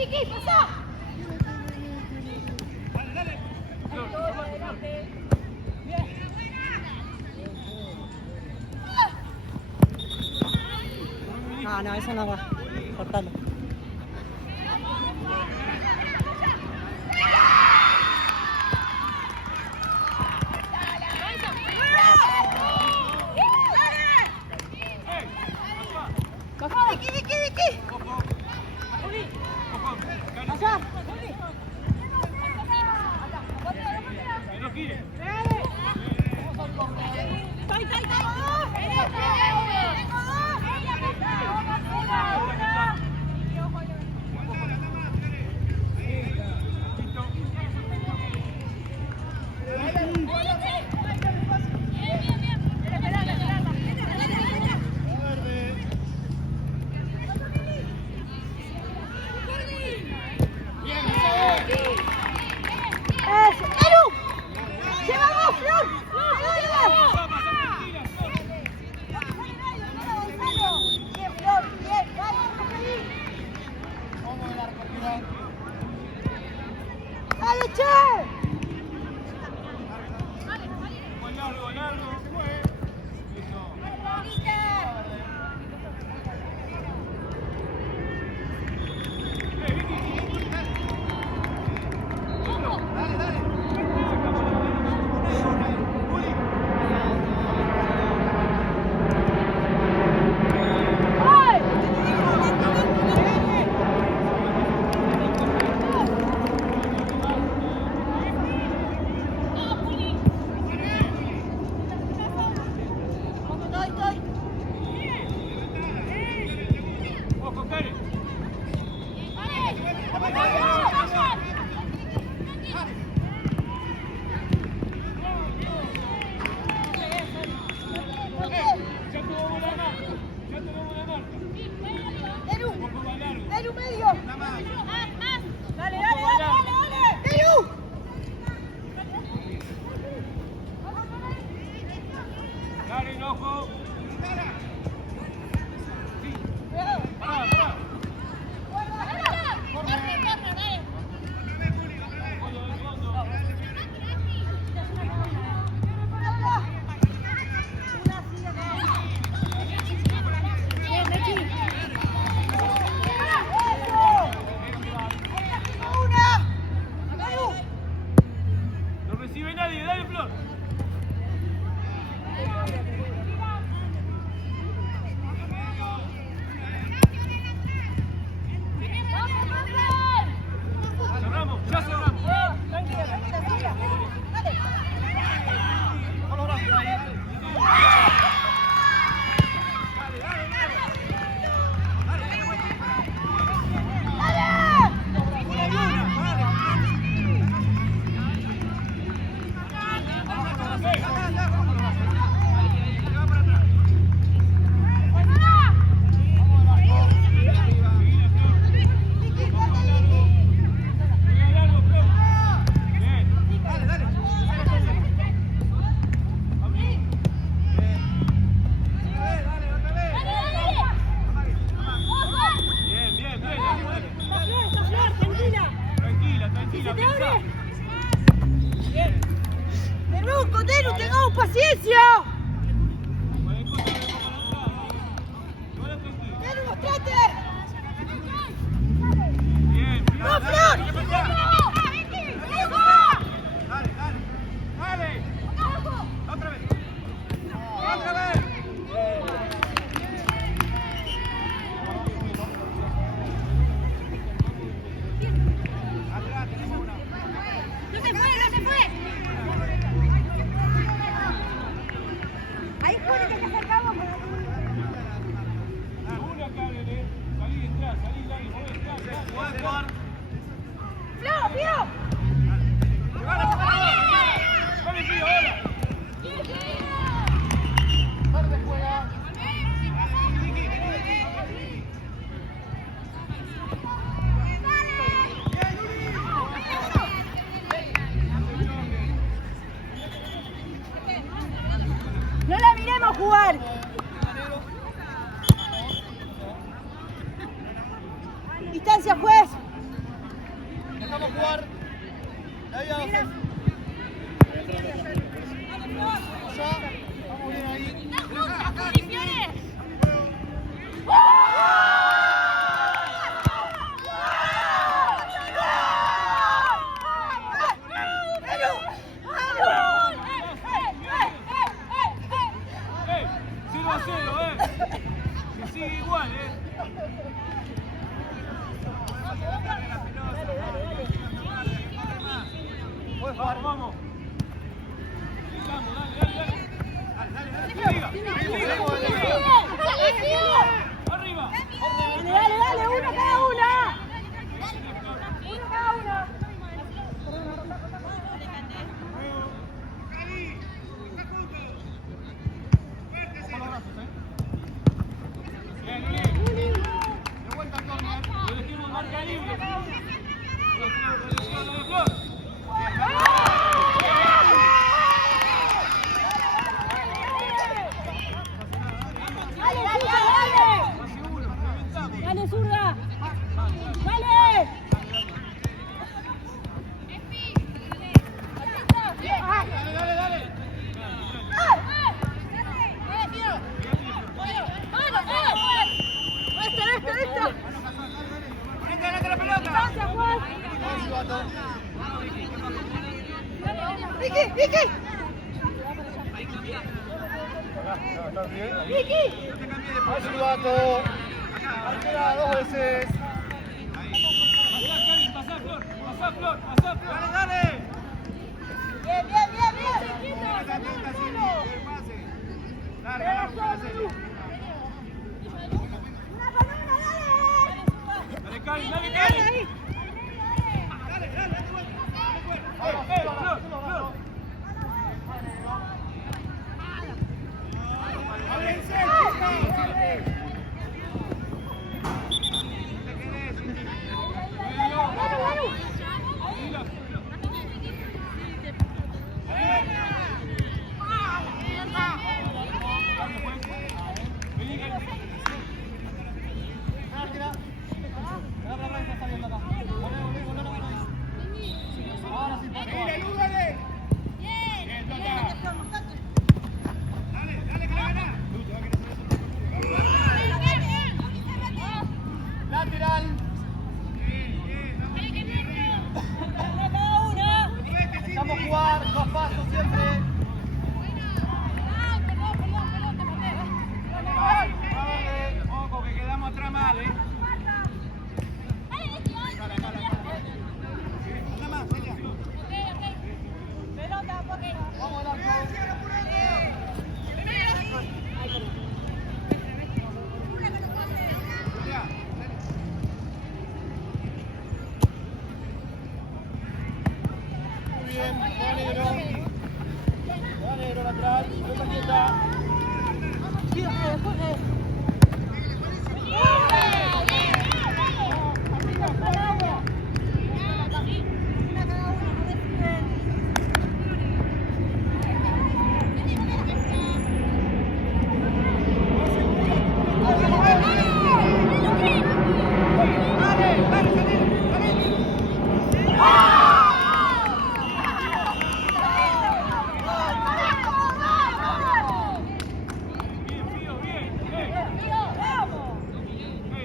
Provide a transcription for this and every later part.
Vicky, pasá. No, eso no va. Cortalo. Vicky. Allá. ¡Dale, Che! Eru medio. Dale. Eru. Dale, enojo. No recibe nadie, dale, Flor. Cerramos, ya cerramos. Tranquila. Dale. Tranquila, ¿Se te pensá. abre? Bien. Denu, tengamos paciencia. Denu, mostrate. Bien, ¡No, Flor! Dale. Otra vez. Otra vez. Atrás tenemos una. ¡No se fue! Ahí pone que se acabó. Una acá, Belén. Salí, entrá, entrá. ¡Flor, Pío! Dale, Pío, ahora. ¡No la miremos jugar! Distancia, juez. Dejamos jugar. De ahí a dos. Ya. Vamos bien ahí. Si sigue igual, Vamos, vamos. Vamos, dale. Arriba. Dale, uno cada una. Uno cada uno. De vuelta al córner. Lo elegimos marca libre. Dale, zurda. Dale. Dale. Vicky. Ahí Silvato. Arquera 2 veces. Pasá, Flor. Dale. Bien. Dale, Cari. Flor. Lateral. Dejamos jugar. 2 pasos siempre. Ojo que quedamos atrás mal, Vamos adelante. Muy bien, va negro lateral, pelota quieta.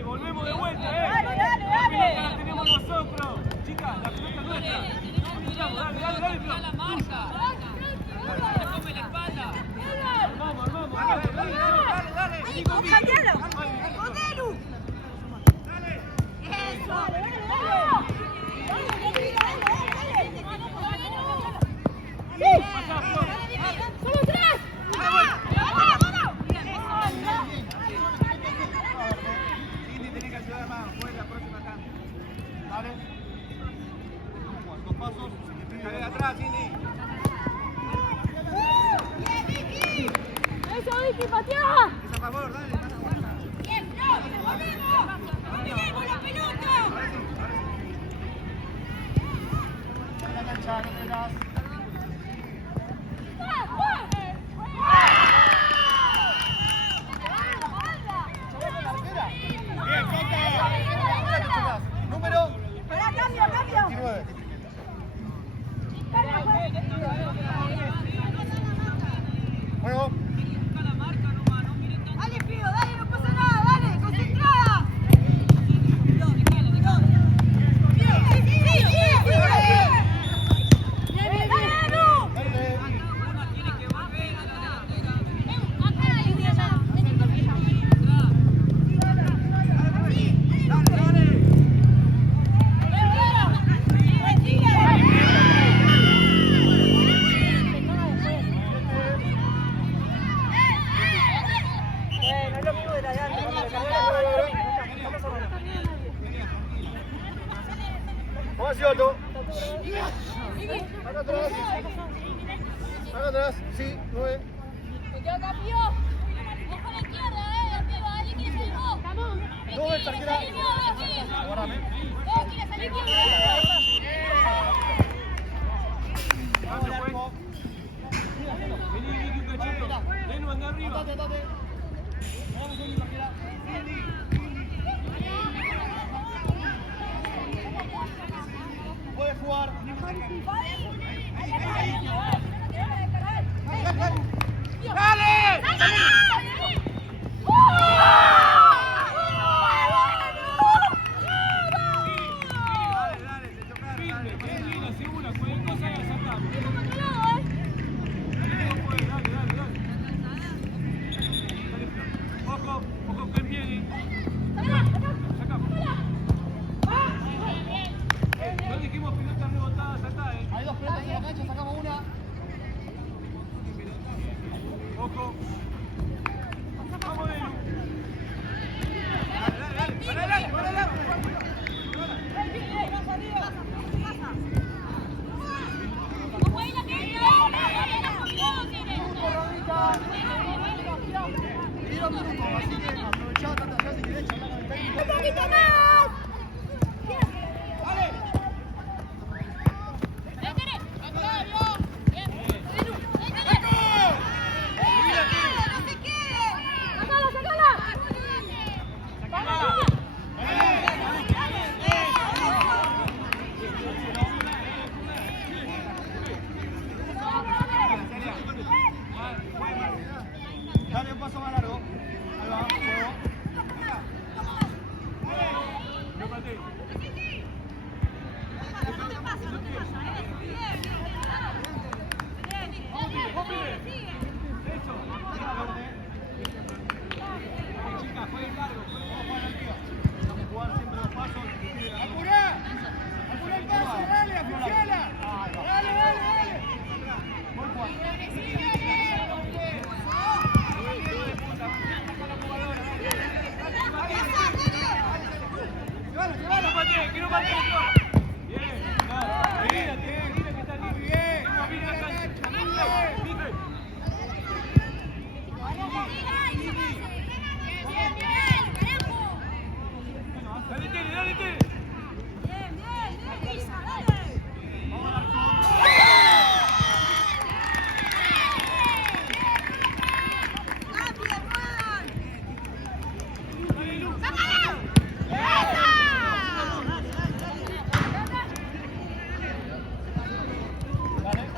Volvemos de vuelta, Dale. La pelota la tenemos nosotros. Chicas, la pelota es nuestra. Dale, Flor. Armamos. Dale. Vení conmigo. Pasá, Flor. Cindy, tenés que ayudar más. Juega la próxima acá. Dale. 2 pasos. Dale atrás, Cindy. Eso, Vicky, pateá. Es a favor, dale. Bien, Flor, volvemos la pelota. La cancha, no tengas. Bien, Coca. Número Pará, cambio. 29. Juan Giotto. Acá atrás. Acá atrás. Sí, 9. Cuidado, Capio. Ojo a la izquierda, arriba, alguien quiere salir vos. Vamos. Doble, tranquila. Guárdame. Quiere salir vos. Vení, Vicky, un cachito. Leno, anda arriba. Puedes jugar. ¡Dale! Firme, segura, cualquier cosa la sacamos. Ojo, ojo que viene. Sacamos. No dijimos pelotas rebotadas acá, Hay 2 pelotas en la cancha, sacamos una. Ojo. Vamos, Delu. Dale. Como ahí la tiene. Tiro minuto, así que aprovechá tanta chance que querés charlar con el técnico. ¡Un poquito más! Dale un paso más largo. Ahí va, juego. No patees. Chicas, jueguen largo, Vamos a jugar siempre 2 pasos. ¡Apurá! ¡Apurá el paso! ¡Dale, aficiala! ¡Dale! Voy, Juan. ¡No patees, que no patees! Bien, olvídate, que está libre. Mira la cancha. Mire. Dale, Tere.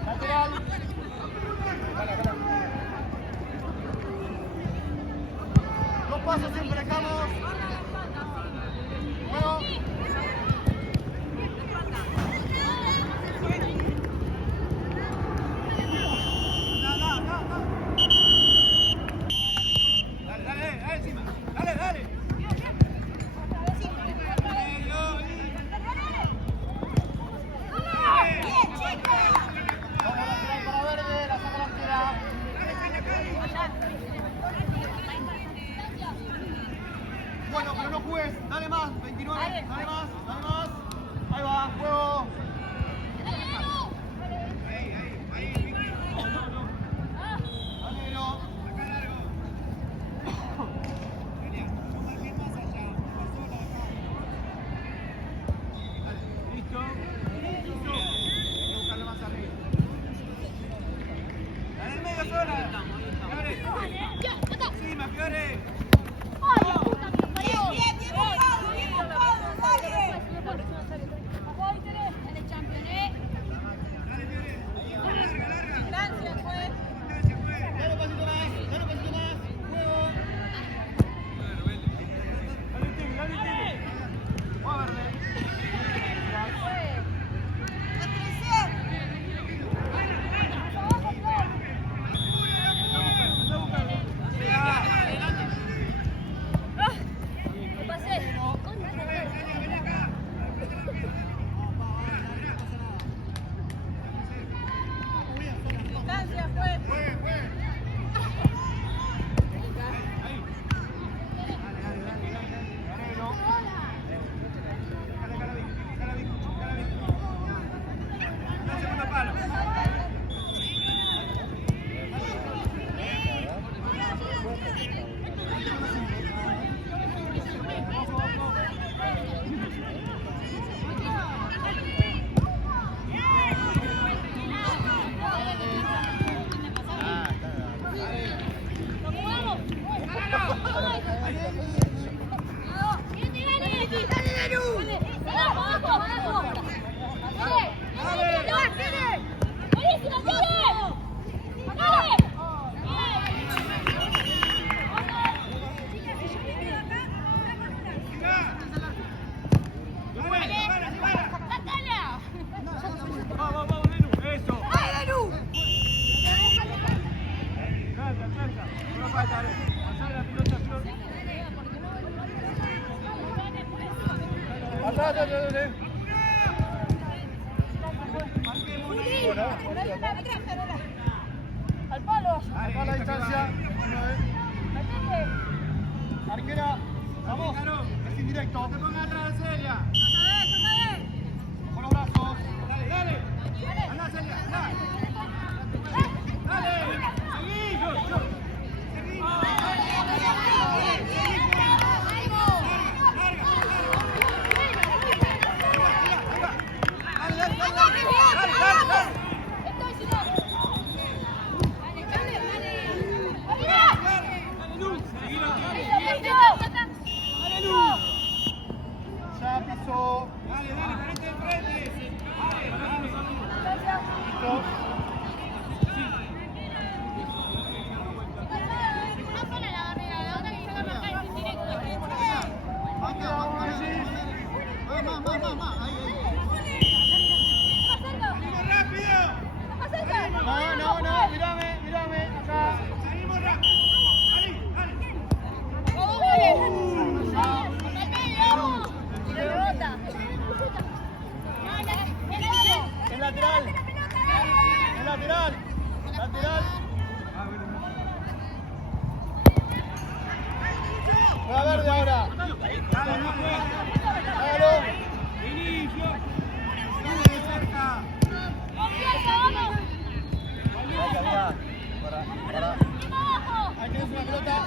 Lateral. Dos pasos siempre dejamos. Juego. Dale encima. Dale. Vamos lateral para Verde, la saca la arquera. Bueno, pero no juegues, dale más, 29, dale más. Ahí va, juego. Danilo. Listo. Hay que buscarle más arriba. Dale en medio sola. Sí, Mafiore. ¡Ay, la puta que parió! ¡Bien, bien, bien, bien, bien, bien, dale! Atrás, atrás, atrás. Al palo. Acá la distancia. Metete. Arquera, vamos. Es indirecto. Te pongas atrás, Celia. Con los brazos. Dale, dale. Anda, Celia, anda. Dale. Seguí. Seguí. Ya pisó. Dale, dale, frente, frente. Listo. Ha quedado uno allí. Más. ¡Rápido! No, mírame. Acá. Seguimos rápido. Dale, Es lateral. Lateral. Juega verde ahora. dale, Hágalo. Inicio. Cerca. Para. Ahí tienes una pelota.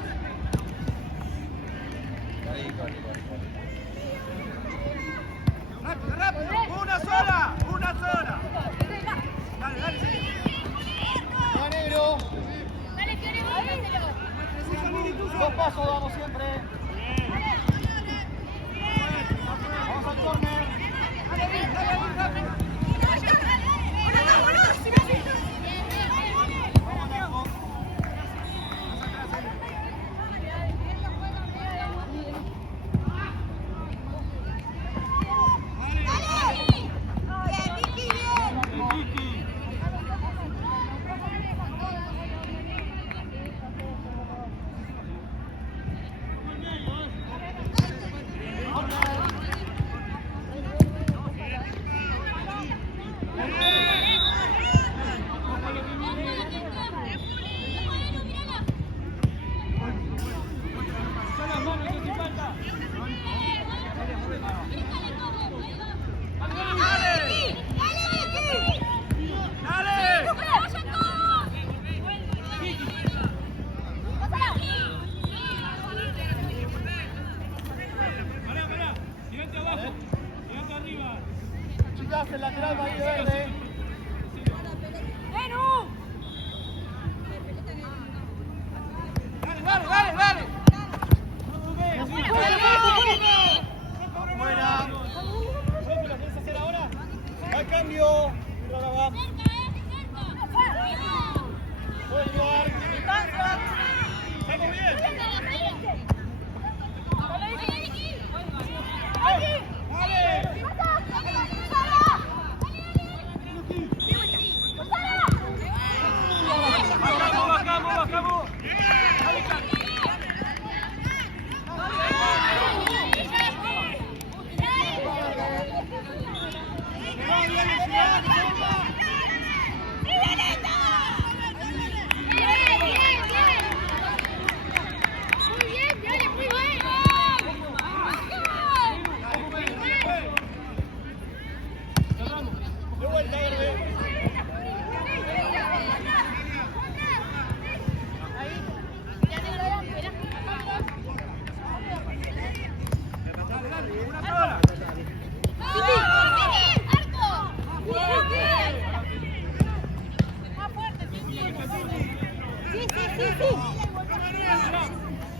Rápido. Una sola. Dale, sigue. Va negro. Dos pasos damos siempre. Vamos al córner. Chicas, el lateral va a ir verde. Dale. Fuera. ¿Lo quieres hacer ahora? Va el cambio. Buen lugar. Estamos bien. Bajamos. De vuelta, verde. Una sola.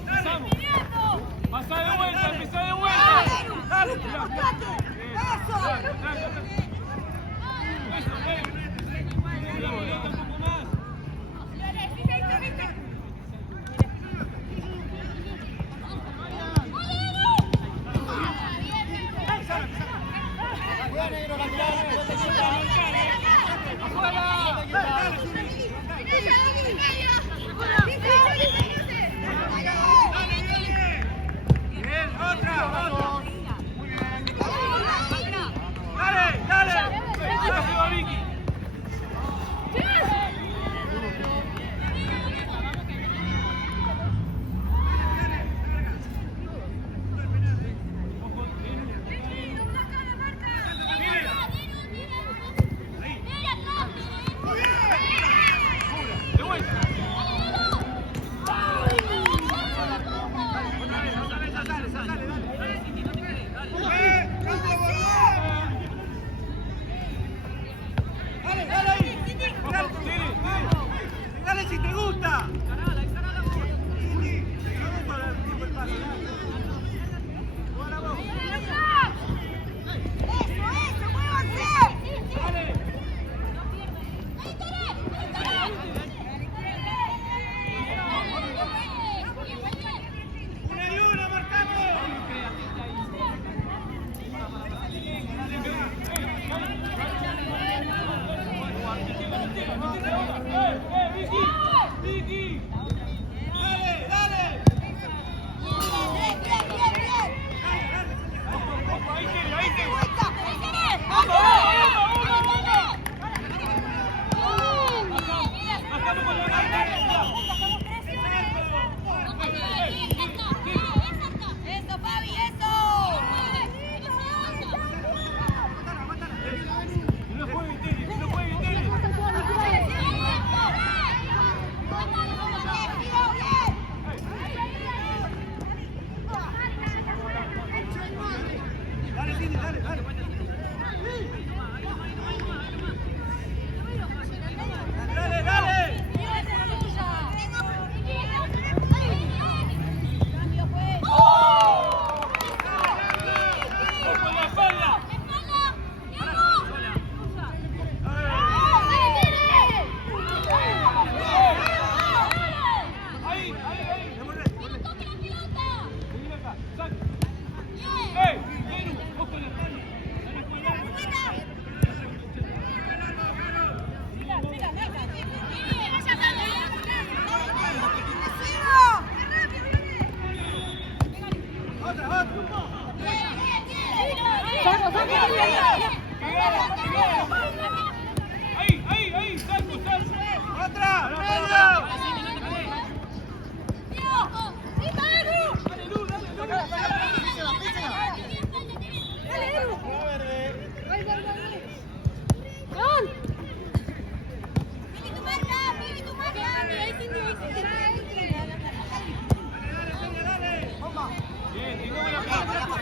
Pisamos. Pasa de vuelta. Dale. Eso, levanta un poco más. Juega negro, lateral. Pelota quieta. Bien, otra. Muy bien. Ahí, salto. ¡Otra! Bien, tengo buena pelota.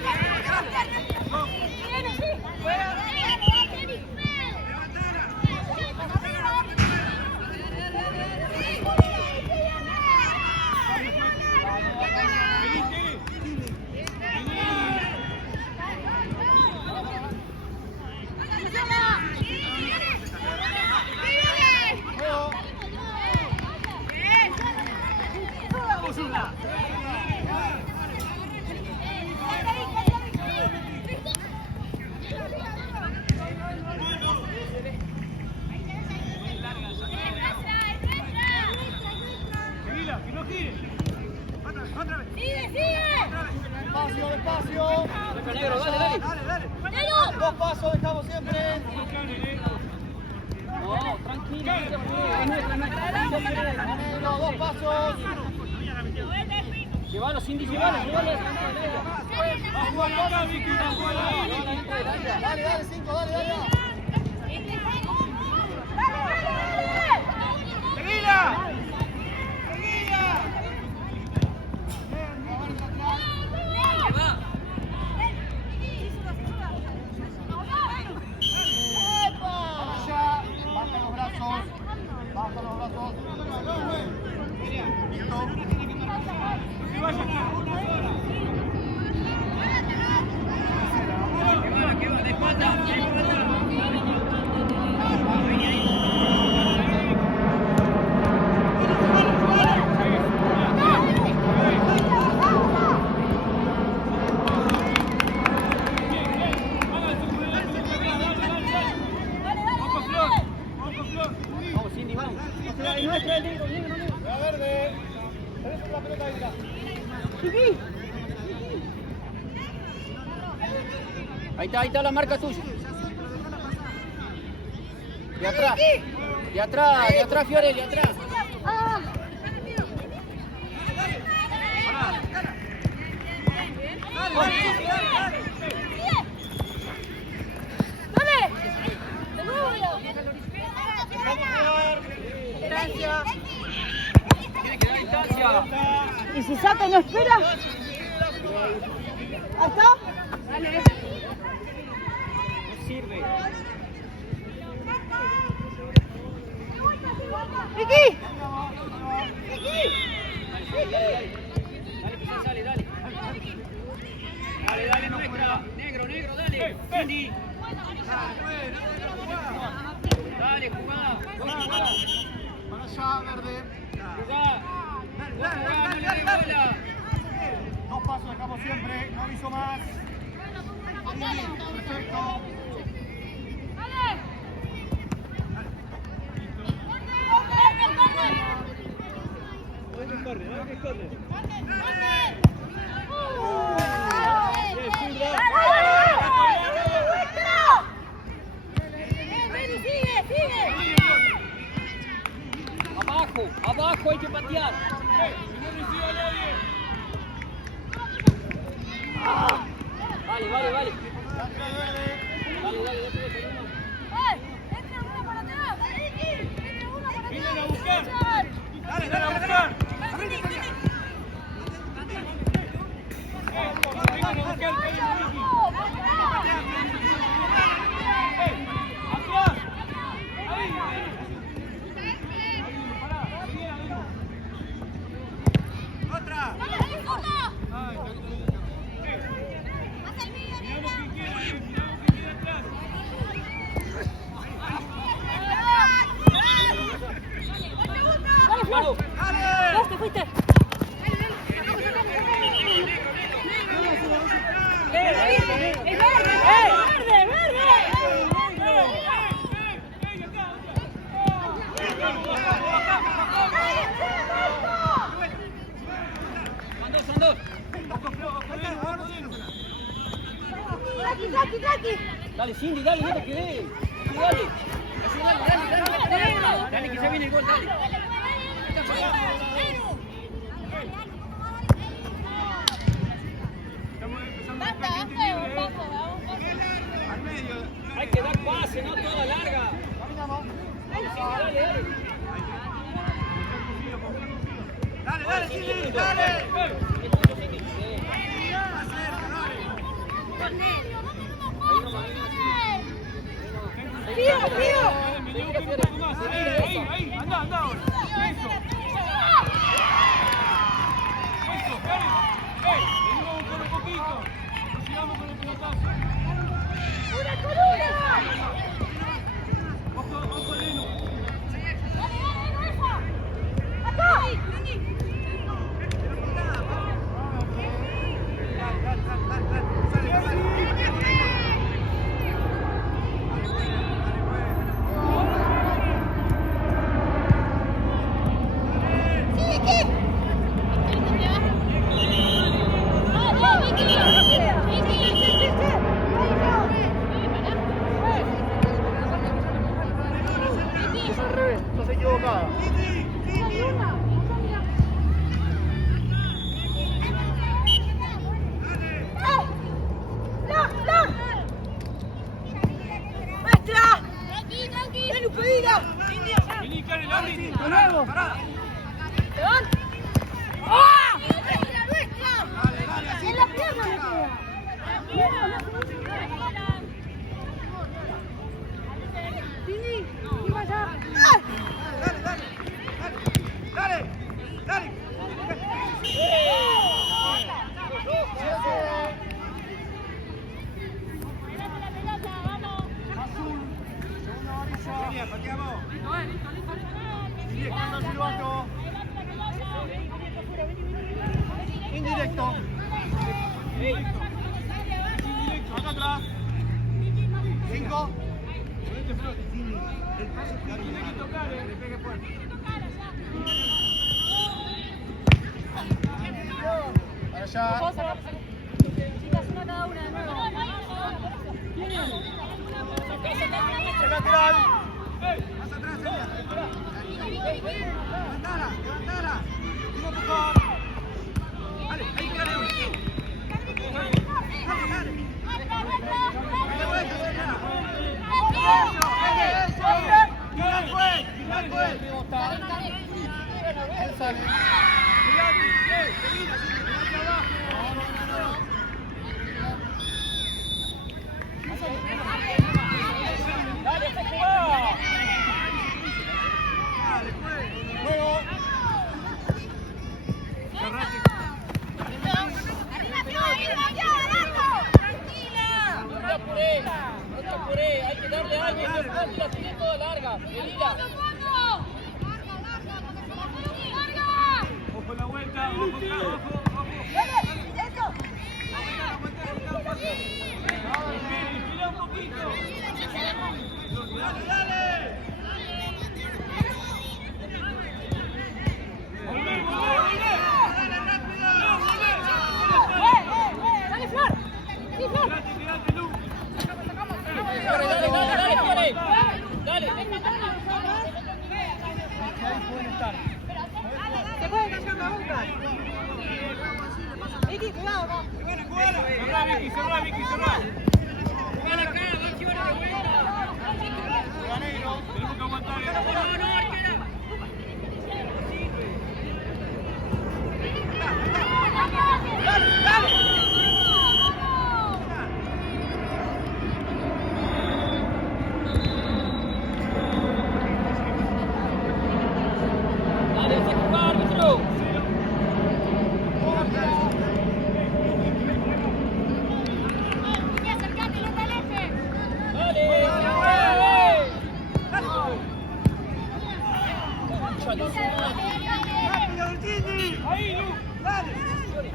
Seguila, que no gire. Otra vez. Despacio, despacio. Negro, dale. Dos pasos dejamos siempre. No, tranquilo. Es nuestra. Negro, dos pasos. Llévalo, Cindy, llévalo. Va a jugar acá, Vicky, va a jugar ahí. Dale, 5, dale. ¡Seguila! Allá, baja los brazos. Quieto. No te vayas, Que va, de espalda. Vamos, Cindy, vamos. Es nuestra, el negro. La verde. Tenés la pelota ahí, mirá. Ahí está la marca tuya. De atrás, Fiore, de atrás. Tiene que dar distancia. ¿Y si saca y no espera? ¿Ahí está? Dale. No sirve. ¡Vicky! Dale, que ya sale, dale. Dale, nuestra. Negro, dale. Cindy. Dale, jugá. Para allá, verde. Jugá, no le des bola. Dos pasos dejamos siempre, no aviso más. Perfecto. corre. Abajo hay que patear. Vale. Vienen a buscar. Dale a buscar. Vengan a buscar. Atrás. Ahí. Pará. Cindy, dale, no te quedes. Dale. Dale, que ya viene el gol, dale. Hay que dar pase, no toda larga. Dale, Cindy, dale. Ahí, anda ahora. Eso, venimos con un poquito. Nos sigamos con el pelotazo. Ojo, Leno. Estás equivocada. Vení, Karen, abrí. Pará. Dale. Venía, pateamos. Cuando el silbato. Indirecto. Acá atrás. 5. El paso tiene que tocar, le pegue fuerte. Allá. Chicas, una cada una de nuevo. El lateral. Más atrás, levantala. Tiro empujón. Dale, ahí queda León. Dale. Dale vuelta, Celia. Final fue. Él sale. Seguida, levanta abajo. Dale, esta jugada. Dale, Juego. No te apuré, hay que darle a alguien, la tiene toda larga. Elira. Ojo la vuelta, ojo. Mira un poquito. Dale. Quédate, Lu. Dale. Se puede cambiar la boca. Vicky, cuidado acá. Cerrá, Vicky. Jugala acá, a ver si van a vuelta. Tenemos que aguantar. No, arquera. Dale, ese jugador, árbitro. Ahí, Lu. Dale. Dale.